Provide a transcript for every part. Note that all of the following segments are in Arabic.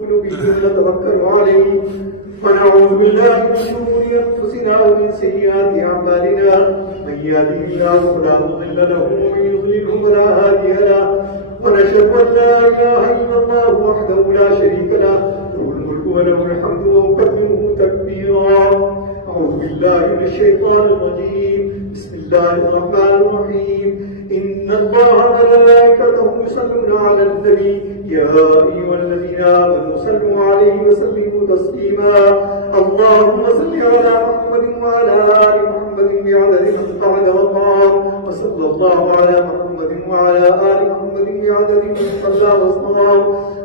به ونتوكل عليه ونعوذ بالله من شرور انفسنا ومن سيئات اعمالنا من يهده الله فلا مضل له ومن يضلله فلا هادي له ونشهد ان لا اله الا الله وحده لا شريك له له الملك وله الحمد ونكبره تكبيرا. اعوذ بالله من الشيطان الرجيم. بسم الله الرحمن الرحيم. ان الله وملائكته يصلون على النبي يا أيها الذين آمنوا صلوا عليه وسلموا تسليما. اللهم صل على محمد وعلى آل محمد بعدد من قعد وقام، وصلى الله على محمد وعلى آل محمد بعدد من صلى وصام،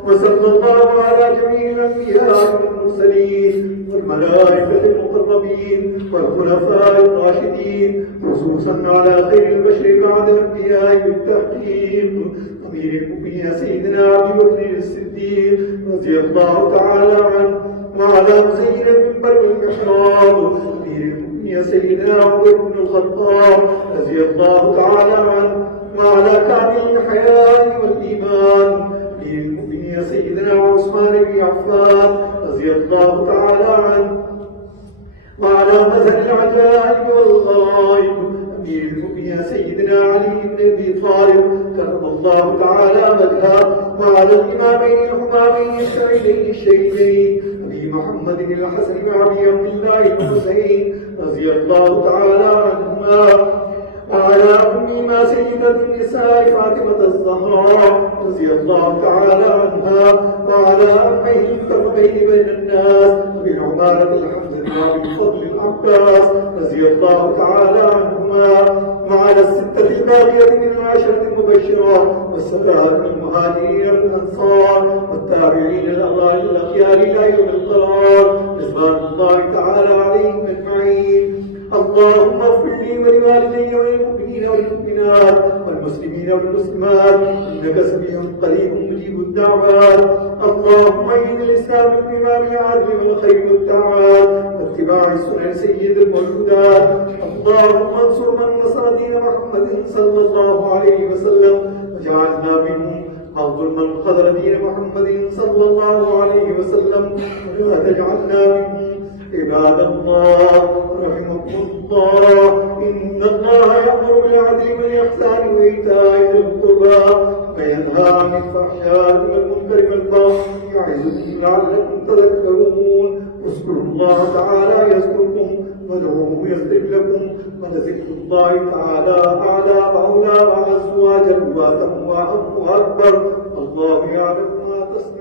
وصلى الله على جميع الأنبياء والمرسلين والملائكة المقربين والخلفاء الراشدين، خصوصا على خير البشر بعد الأنبياء بالتحقيق أمير المؤمنين سيدنا أبي بكر الصديق رضي الله تعالى عنه، وعلى مزين المنبر والمحراب أمير المؤمنين سيدنا عمر بن الخطاب رضي الله تعالى عنه، وعلى كامل الحياة والإيمان أمير المؤمنين سيدنا عثمان بن عفان رضي الله تعالى عنه، وعلى مزن العجائب والغرائب أمير المؤمنين سيدنا علي بن أبي طالب كرم الله تعالى وجهه، وعلى الإمامين الحمامين الشهيدين الشهيدين أبي محمد الحسن وأبي عبد الله الحسين رضي الله تعالى عنهما، وعلى أمهما سيدة النساء فاطمة الزهراء رضي الله تعالى عنها، وعلى أميه الكرمين بين الناس أبي عمارة الحمد وأبي فضل العباس رضي الله تعالى عنهما، وعلى الستة الباقية من العشرة المبشرة والسبعة المهاجرين الأنصار والتابعين الأغلال الأخيار إلى يوم القرار رضوان الله تعالى عليهم أجمعين. اللهم اغفر لي ولوالدي وللمؤمنين والمؤمنات والمسلمين والمسلمات انك سميع قريب مجيب الدعوات. اللهم اعن الاسلام بالامام العادل والخير والدعوات واتباع السنن سيد الموجودات. اللهم انصر من نصر دين محمد صلى الله عليه وسلم وجعلنا منهم، واغفر من خذل دين محمد صلى الله عليه وسلم ولا تجعلنا منهم. عباد الله رحمكم الله، إن الله يأمر بالعدل والإحسان وإيتاء ذي القربى وينهى عن الفحشاء والمنكر والبغي يعظكم لعلكم تذكرون. اذكروا الله تعالى يذكركم وادعوه يغفر لكم، ولذكر الله تعالى أعلى وأولى وأعز وأجل وأتم وأحق وأكبر. الله يعلم ما تصنعون.